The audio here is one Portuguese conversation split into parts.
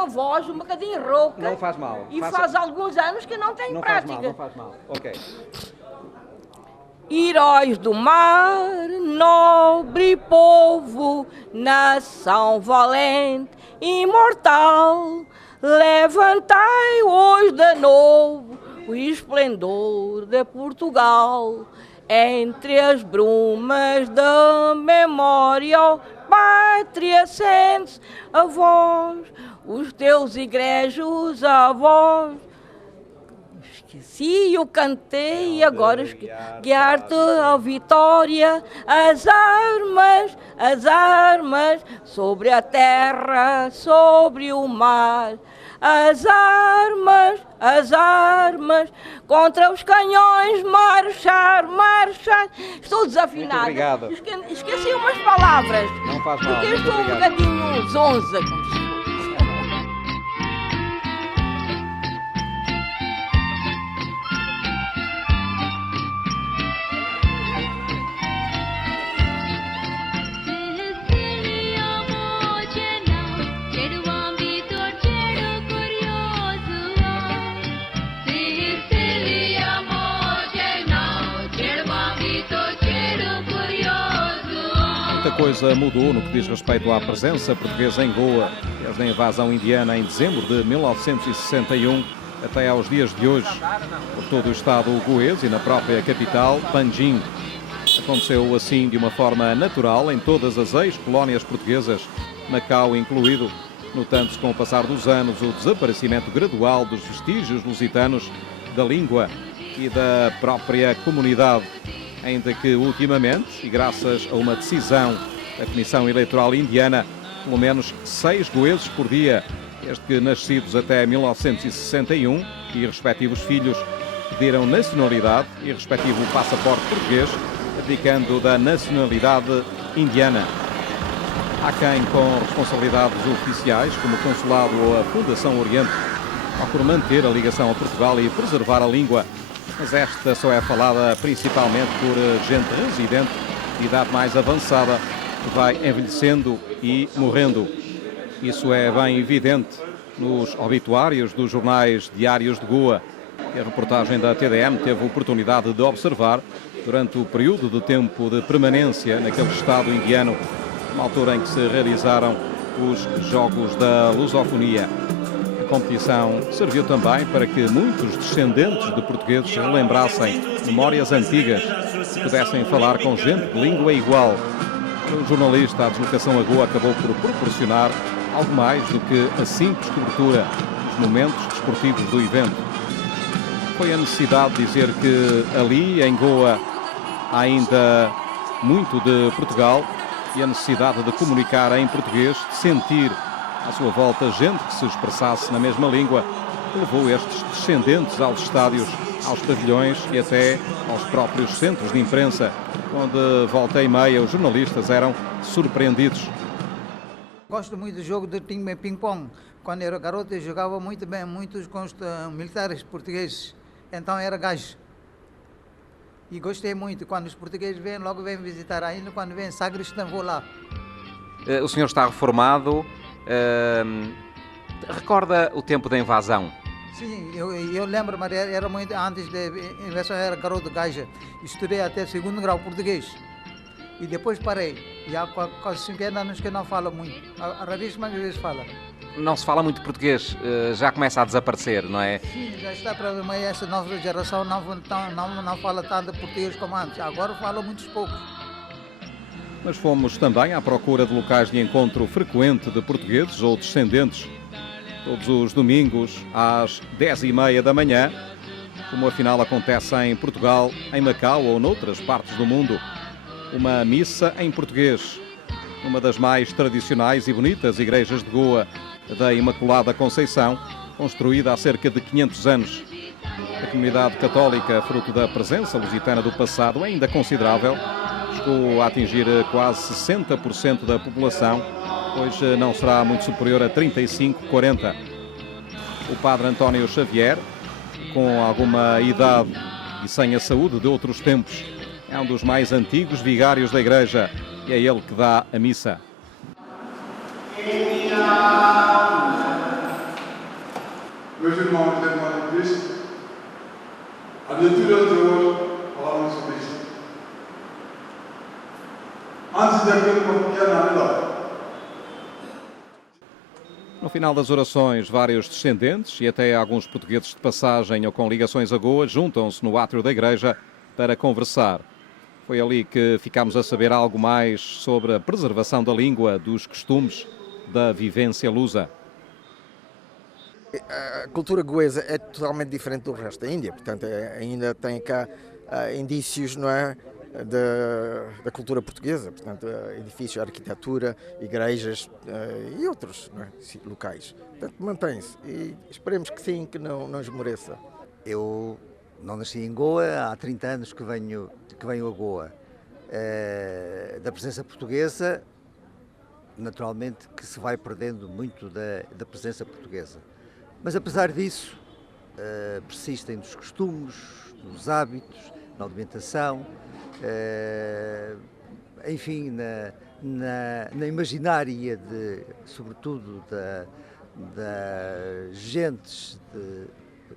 uma voz um bocadinho rouca. Não faz mal. E faz alguns anos que não tenho prática. Não faz mal. Ok. Heróis do mar, nobre povo, nação valente, imortal, levantai hoje de novo o esplendor de Portugal. Entre as brumas da memória, ó pátria, sente a voz, os teus egrejos avós. Esqueci, eu cantei e agora guiar-te a vitória, as armas, sobre a terra, sobre o mar. As armas, contra os canhões, marchar. Estou desafinada. Muito obrigado. Esqueci umas palavras. Não faz mal. Porque eu estou um bocadinho zonza. Muita coisa mudou no que diz respeito à presença portuguesa em Goa, desde a invasão indiana em dezembro de 1961 até aos dias de hoje. Por todo o estado goês e na própria capital, Panjim. Aconteceu assim de uma forma natural em todas as ex-colónias portuguesas, Macau incluído, notando-se com o passar dos anos o desaparecimento gradual dos vestígios lusitanos, da língua e da própria comunidade. Ainda que ultimamente, e graças a uma decisão da Comissão Eleitoral Indiana, pelo menos 6 goeses por dia, desde que nascidos até 1961, e respectivos filhos pediram nacionalidade e respectivo passaporte português, abdicando da nacionalidade indiana. Há quem, com responsabilidades oficiais, como o Consulado ou a Fundação Oriente, procure manter a ligação a Portugal e preservar a língua, mas esta só é falada principalmente por gente residente de idade mais avançada, que vai envelhecendo e morrendo. Isso é bem evidente nos obituários dos jornais diários de Goa, que a reportagem da TDM teve a oportunidade de observar durante o período de tempo de permanência naquele estado indiano, na altura em que se realizaram os Jogos da Lusofonia. A competição serviu também para que muitos descendentes de portugueses relembrassem memórias antigas e pudessem falar com gente de língua igual. O jornalista, a deslocação a Goa acabou por proporcionar algo mais do que a simples cobertura dos momentos desportivos do evento. Foi a necessidade de dizer que ali, em Goa, há ainda muito de Portugal e a necessidade de comunicar em português, de sentir à sua volta gente que se expressasse na mesma língua, que levou estes descendentes aos estádios, aos pavilhões e até aos próprios centros de imprensa, onde volta e meia os jornalistas eram surpreendidos. Gosto muito do jogo de ping-pong. Quando era garoto eu jogava muito bem, muitos com os militares portugueses, então era gajo. E gostei muito, quando os portugueses vêm, logo vêm visitar, ainda quando vêm Sagres, vou lá. O senhor está reformado, recorda o tempo da invasão? Sim, eu lembro, mas era muito antes da invasão, era garoto gaja. Estudei até segundo grau português. E depois parei. E há quase 50 anos que não falo muito. Raríssimas vezes fala. Não se fala muito português, já começa a desaparecer, não é? Sim, já está para ver, essa nova geração não fala tanto português como antes. Agora fala muitos poucos. Mas fomos também à procura de locais de encontro frequente de portugueses ou descendentes. Todos os domingos, às 10h30 da manhã, como afinal acontece em Portugal, em Macau ou noutras partes do mundo, uma missa em português, numa das mais tradicionais e bonitas igrejas de Goa, da Imaculada Conceição, construída há cerca de 500 anos. A comunidade católica, fruto da presença lusitana do passado, ainda considerável, chegou a atingir quase 60% da população, pois não será muito superior a 35, 40. O padre António Xavier, com alguma idade e sem a saúde de outros tempos, é um dos mais antigos vigários da igreja e é ele que dá a missa. meus irmãos de irmãos de Cristo, a leitura de hoje falamos sobre isso. Antes daquilo que eu quero na verdade. No final das orações, vários descendentes e até alguns portugueses de passagem ou com ligações a Goa juntam-se no átrio da igreja para conversar. Foi ali que ficámos a saber algo mais sobre a preservação da língua, dos costumes, da vivência lusa. A cultura goesa é totalmente diferente do resto da Índia, portanto ainda tem cá indícios, não é, da cultura portuguesa, portanto edifícios, arquitetura, igrejas e outros, não é, locais. Portanto mantém-se e esperemos que sim, que não esmoreça. Eu não nasci em Goa, há 30 anos que venho a Goa. Da presença portuguesa, naturalmente que se vai perdendo muito da presença portuguesa. Mas apesar disso, persistem dos costumes, dos hábitos, na alimentação, enfim, na imaginária, sobretudo das gentes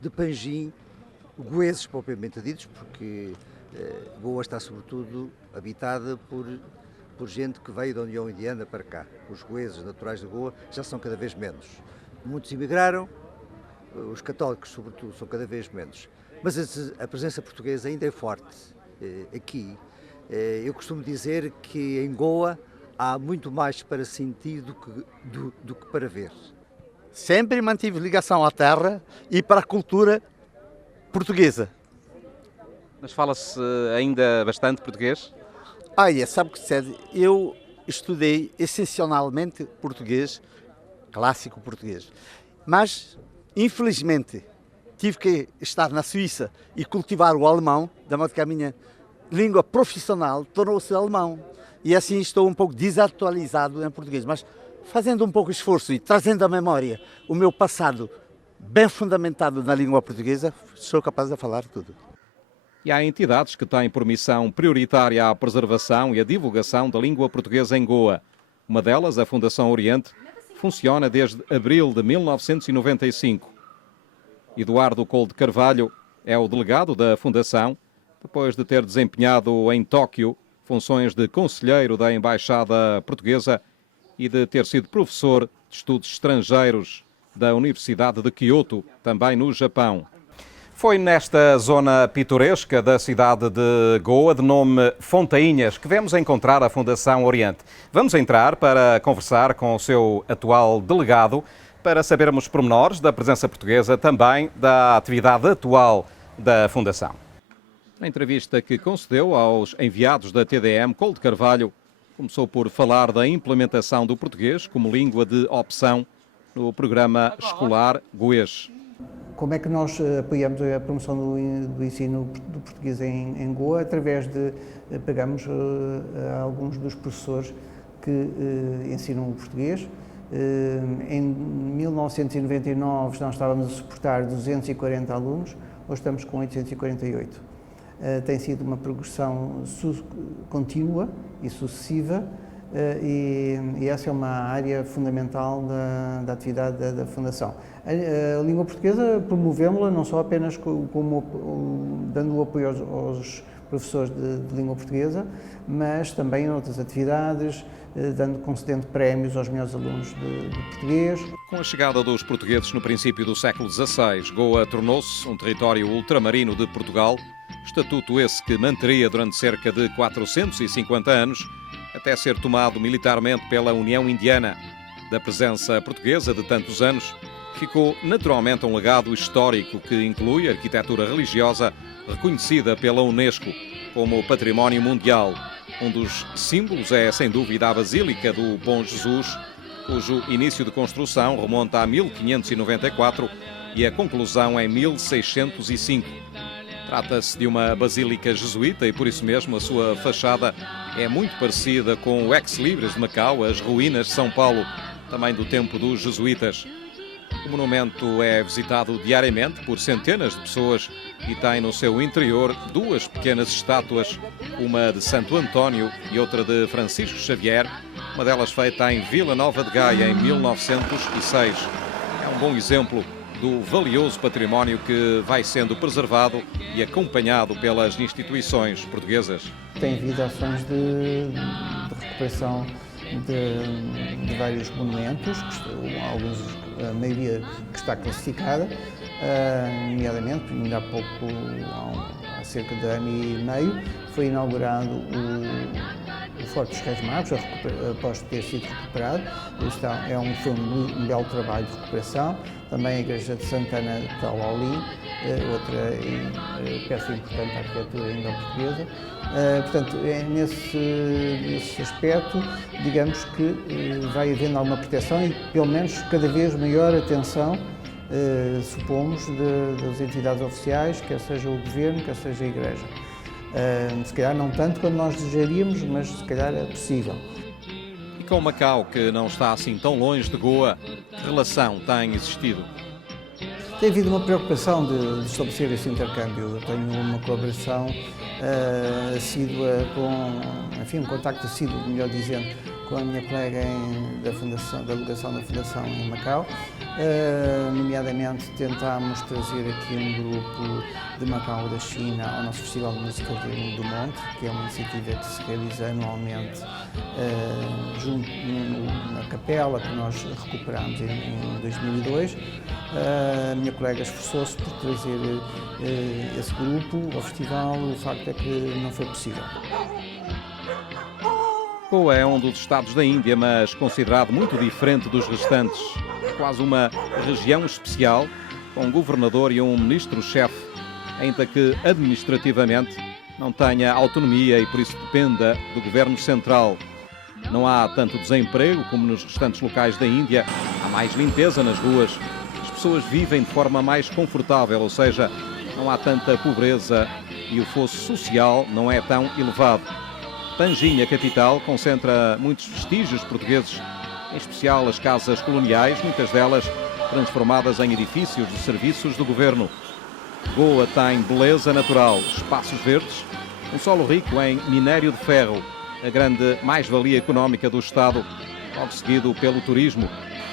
de Panjim, goeses propriamente ditos, porque Goa está sobretudo habitada por gente que veio da União Indiana para cá. Os goeses naturais de Goa já são cada vez menos. Muitos emigraram, os católicos sobretudo são cada vez menos. Mas a presença portuguesa ainda é forte aqui. Eu costumo dizer que em Goa há muito mais para sentir do que para ver. Sempre mantive ligação à terra e para a cultura portuguesa. Mas fala-se ainda bastante português? Sabe o que sucede? Eu estudei essencialmente português, clássico português, mas infelizmente tive que estar na Suíça e cultivar o alemão, de modo que a minha língua profissional tornou-se alemão. E assim estou um pouco desatualizado em português, mas fazendo um pouco de esforço e trazendo à memória o meu passado bem fundamentado na língua portuguesa, sou capaz de falar tudo. E há entidades que têm por missão prioritária a preservação e a divulgação da língua portuguesa em Goa. Uma delas, a Fundação Oriente, funciona desde abril de 1995. Eduardo Cole de Carvalho é o delegado da Fundação, depois de ter desempenhado em Tóquio funções de conselheiro da Embaixada Portuguesa e de ter sido professor de estudos estrangeiros da Universidade de Kyoto, também no Japão. Foi nesta zona pitoresca da cidade de Goa, de nome Fontainhas, que vamos encontrar a Fundação Oriente. Vamos entrar para conversar com o seu atual delegado, para sabermos pormenores da presença portuguesa, também da atividade atual da Fundação. Na entrevista que concedeu aos enviados da TDM, Cole de Carvalho começou por falar da implementação do português como língua de opção no programa escolar goês. Como é que nós apoiamos a promoção do ensino do português em Goa? Através de pegamos alguns dos professores que ensinam o português. Em 1999 nós estávamos a suportar 240 alunos, hoje estamos com 848. Tem sido uma progressão contínua e sucessiva e essa é uma área fundamental da atividade da Fundação. A língua portuguesa promovemos-la não só apenas dando o apoio aos professores de língua portuguesa, mas também em outras atividades, concedendo prémios aos melhores alunos de português. Com a chegada dos portugueses no princípio do século XVI, Goa tornou-se um território ultramarino de Portugal, estatuto esse que manteria durante cerca de 450 anos, até ser tomado militarmente pela União Indiana. Da presença portuguesa de tantos anos, ficou naturalmente um legado histórico que inclui a arquitetura religiosa reconhecida pela Unesco como Património Mundial. Um dos símbolos é, sem dúvida, a Basílica do Bom Jesus, cujo início de construção remonta a 1594 e a conclusão em 1605. Trata-se de uma basílica jesuíta e, por isso mesmo, a sua fachada é muito parecida com o ex-libris de Macau, as ruínas de São Paulo, também do tempo dos jesuítas. O monumento é visitado diariamente por centenas de pessoas e tem no seu interior duas pequenas estátuas, uma de Santo António e outra de Francisco Xavier, uma delas feita em Vila Nova de Gaia em 1906. É um bom exemplo do valioso património que vai sendo preservado e acompanhado pelas instituições portuguesas. Tem havido ações de recuperação de vários monumentos, a maioria que está classificada, nomeadamente, ainda há pouco, há cerca de ano e meio, foi inaugurado o Forte dos Reis Magos, após ter sido recuperado. Foi um belo trabalho de recuperação. Também a Igreja de Santana de Talaolim, outra peça importante da arquitetura indo-portuguesa. Portanto, nesse aspecto, digamos que vai havendo alguma proteção e, pelo menos, cada vez maior atenção, supomos, das entidades oficiais, quer seja o Governo, quer seja a Igreja. Se calhar não tanto quanto nós desejaríamos, mas se calhar é possível. E com Macau, que não está assim tão longe de Goa, que relação tem existido? Tem havido uma preocupação de estabelecer esse intercâmbio. Eu tenho uma colaboração assídua um contacto assíduo, melhor dizendo, com a minha colega da delegação da Fundação em Macau. Nomeadamente, tentámos trazer aqui um grupo de Macau da China ao nosso Festival de Música do Monte, que é uma iniciativa que se realiza anualmente na capela que nós recuperámos em 2002. A minha colega esforçou-se por trazer esse grupo ao festival, o facto é que não foi possível. Goa é um dos estados da Índia, mas considerado muito diferente dos restantes. Quase uma região especial, com um governador e um ministro-chefe, ainda que administrativamente não tenha autonomia e por isso dependa do governo central. Não há tanto desemprego como nos restantes locais da Índia, há mais limpeza nas ruas, as pessoas vivem de forma mais confortável, ou seja, não há tanta pobreza e o fosso social não é tão elevado. Panjim, a capital, concentra muitos vestígios portugueses, em especial as casas coloniais, muitas delas transformadas em edifícios de serviços do governo. Goa tem beleza natural, espaços verdes, um solo rico em minério de ferro, a grande mais-valia económica do Estado, logo seguido pelo turismo.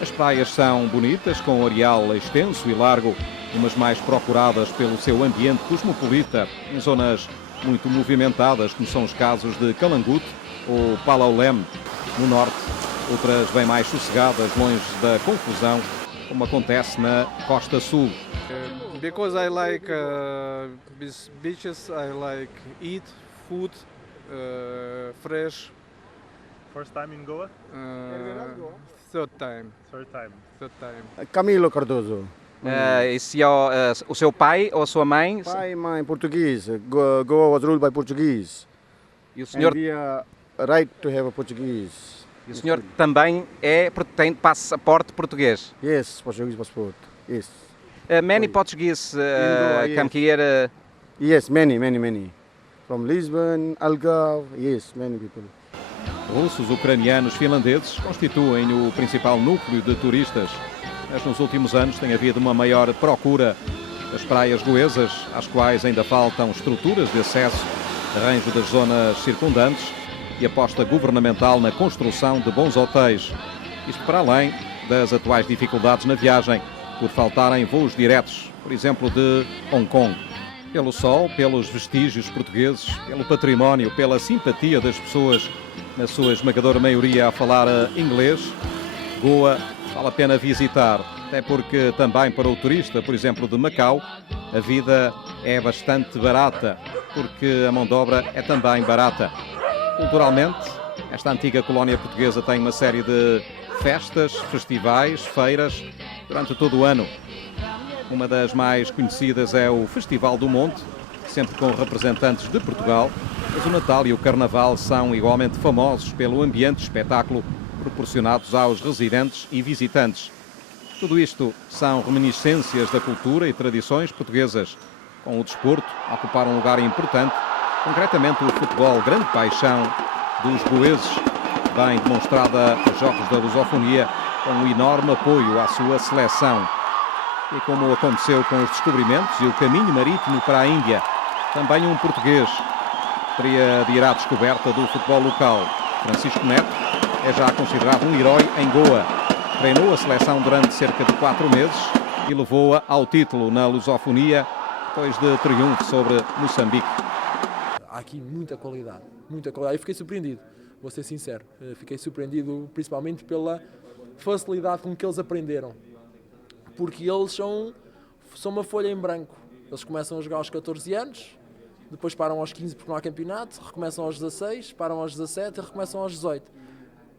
As praias são bonitas, com um areal extenso e largo, umas mais procuradas pelo seu ambiente cosmopolita, em zonas muito movimentadas, como são os casos de Kalangut ou Palolem, no norte, outras bem mais sossegadas, longe da confusão, como acontece na Costa Sul. Because I like beaches, I like eat food, fresh. First time in Goa? Third time. Third time. Camilo Cardoso. O seu pai ou a sua mãe? Pai e mãe português. Goa was ruled by Portuguese. E o senhor? And we are right to have a Portuguese. E o senhor também tem passaporte português? Yes, Portuguese passport. Yes. Many Portuguese come here. Yes, many. From Lisbon, Algarve, yes, many people. Russos, ucranianos, finlandeses constituem o principal núcleo de turistas. Mas nos últimos anos tem havido uma maior procura das praias goesas, às quais ainda faltam estruturas de acesso, arranjo das zonas circundantes e aposta governamental na construção de bons hotéis. Isto para além das atuais dificuldades na viagem, por faltarem voos diretos, por exemplo, de Hong Kong. Pelo sol, pelos vestígios portugueses, pelo património, pela simpatia das pessoas, na sua esmagadora maioria a falar inglês, Goa vale a pena visitar, até porque também para o turista, por exemplo, de Macau, a vida é bastante barata, porque a mão de obra é também barata. Culturalmente, esta antiga colónia portuguesa tem uma série de festas, festivais, feiras, durante todo o ano. Uma das mais conhecidas é o Festival do Monte, sempre com representantes de Portugal, mas o Natal e o Carnaval são igualmente famosos pelo ambiente de espetáculo proporcionados aos residentes e visitantes. Tudo isto são reminiscências da cultura e tradições portuguesas, com o desporto a ocupar um lugar importante, concretamente o futebol, grande paixão dos goeses, bem demonstrada nos Jogos da Lusofonia, com um enorme apoio à sua seleção. E como aconteceu com os descobrimentos e o caminho marítimo para a Índia, também um português teria de ir à descoberta do futebol local. Francisco Neto é já considerado um herói em Goa. Treinou a seleção durante cerca de 4 meses e levou-a ao título na lusofonia, depois de triunfo sobre Moçambique. Há aqui muita qualidade. Eu fiquei surpreendido, vou ser sincero. Fiquei surpreendido principalmente pela facilidade com que eles aprenderam. Porque eles são uma folha em branco. Eles começam a jogar aos 14 anos, depois param aos 15 porque não há campeonato, recomeçam aos 16, param aos 17 e recomeçam aos 18.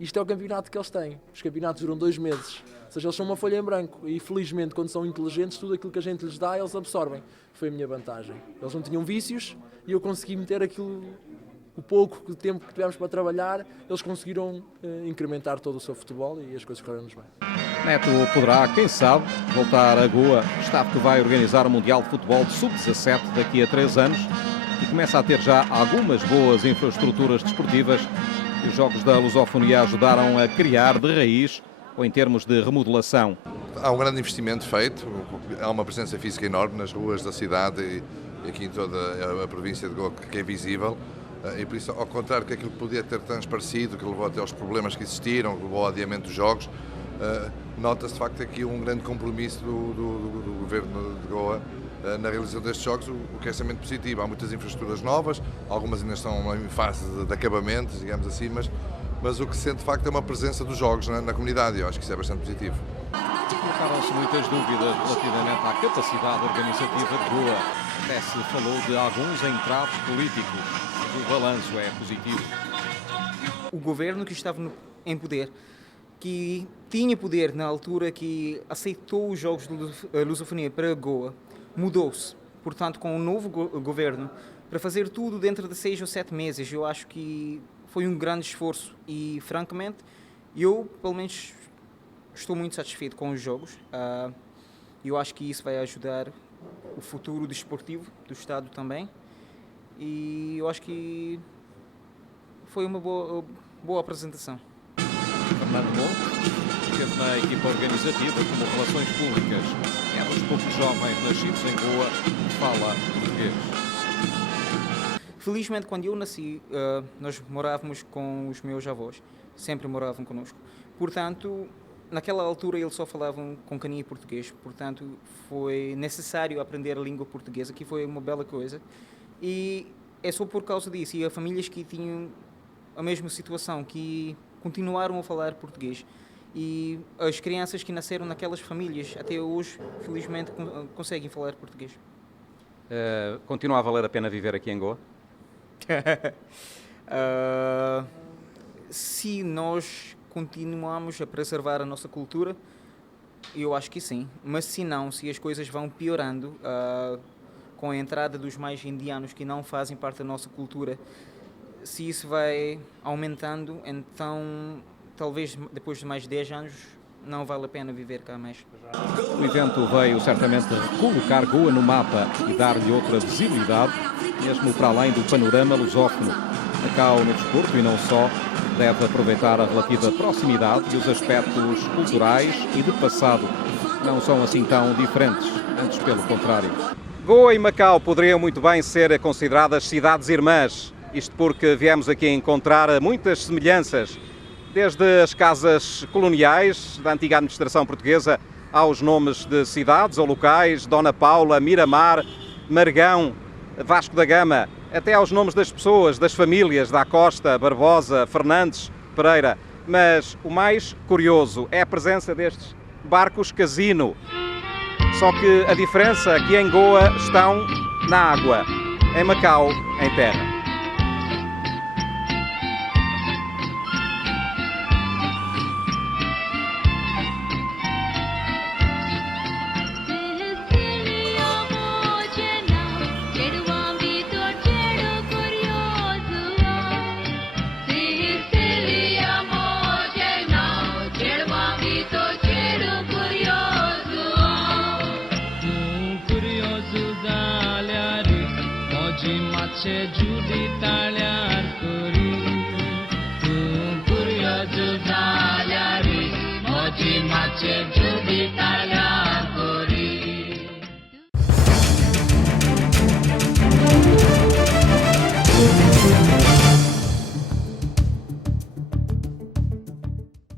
Isto é o campeonato que eles têm. Os campeonatos duram 2 meses. Ou seja, eles são uma folha em branco e, felizmente, quando são inteligentes, tudo aquilo que a gente lhes dá, eles absorvem. Foi a minha vantagem. Eles não tinham vícios e eu consegui meter aquilo, o pouco tempo que tivemos para trabalhar, eles conseguiram incrementar todo o seu futebol e as coisas correram-nos bem. Neto poderá, quem sabe, voltar a Goa, estado que vai organizar o Mundial de Futebol de Sub-17 daqui a 3 anos e começa a ter já algumas boas infraestruturas desportivas que os Jogos da Lusofonia ajudaram a criar de raiz ou em termos de remodelação. Há um grande investimento feito, há uma presença física enorme nas ruas da cidade e aqui em toda a província de Goa que é visível. E por isso, ao contrário que aquilo que podia ter transparecido, que levou até aos problemas que existiram, que levou ao adiamento dos jogos, nota-se de facto aqui um grande compromisso do governo de Goa na realização destes jogos, o que é extremamente positivo. Há muitas infraestruturas novas, algumas ainda estão em fase de acabamento, digamos assim, mas o que se sente de facto é uma presença dos jogos na comunidade, e eu acho que isso é bastante positivo. Colocaram-se muitas dúvidas relativamente à capacidade organizativa de Goa. Até se falou de alguns entraves políticos. O balanço é positivo. O governo que estava em poder, que tinha poder na altura que aceitou os Jogos de Lusofonia para Goa, mudou-se. Portanto, com o novo governo, para fazer tudo dentro de 6 ou 7 meses, eu acho que foi um grande esforço e, francamente, eu, pelo menos, estou muito satisfeito com os jogos. Eu acho que isso vai ajudar o futuro desportivo do Estado também. E eu acho que foi uma boa apresentação. Fernando Montes esteve na equipa organizativa como Relações Públicas. É dos poucos jovens nascidos em Goa que fala português. Felizmente, quando eu nasci, nós morávamos com os meus avós. Sempre moravam connosco. Portanto, naquela altura eles só falavam com caninha português. Portanto, foi necessário aprender a língua portuguesa, que foi uma bela coisa. E é só por causa disso. E há famílias que tinham a mesma situação, que continuaram a falar português. E as crianças que nasceram naquelas famílias, até hoje, felizmente, conseguem falar português. Continua a valer a pena viver aqui em Goa? Se nós continuamos a preservar a nossa cultura, eu acho que sim. Mas se não, se as coisas vão piorando, com a entrada dos mais indianos que não fazem parte da nossa cultura, se isso vai aumentando, então talvez depois de mais 10 anos não vale a pena viver cá mais. O evento veio certamente recolocar Goa no mapa e dar-lhe outra visibilidade, mesmo para além do panorama lusófono. Macau, no desporto e não só, deve aproveitar a relativa proximidade e os aspectos culturais e de passado não são assim tão diferentes, antes pelo contrário. Goa e Macau poderiam muito bem ser consideradas cidades irmãs, isto porque viemos aqui encontrar muitas semelhanças, desde as casas coloniais da antiga administração portuguesa aos nomes de cidades ou locais, Dona Paula, Miramar, Margão, Vasco da Gama, até aos nomes das pessoas, das famílias, da Costa, Barbosa, Fernandes, Pereira. Mas o mais curioso é a presença destes barcos casino. Só que a diferença aqui em Goa estão na água, em Macau, em terra. Thank you.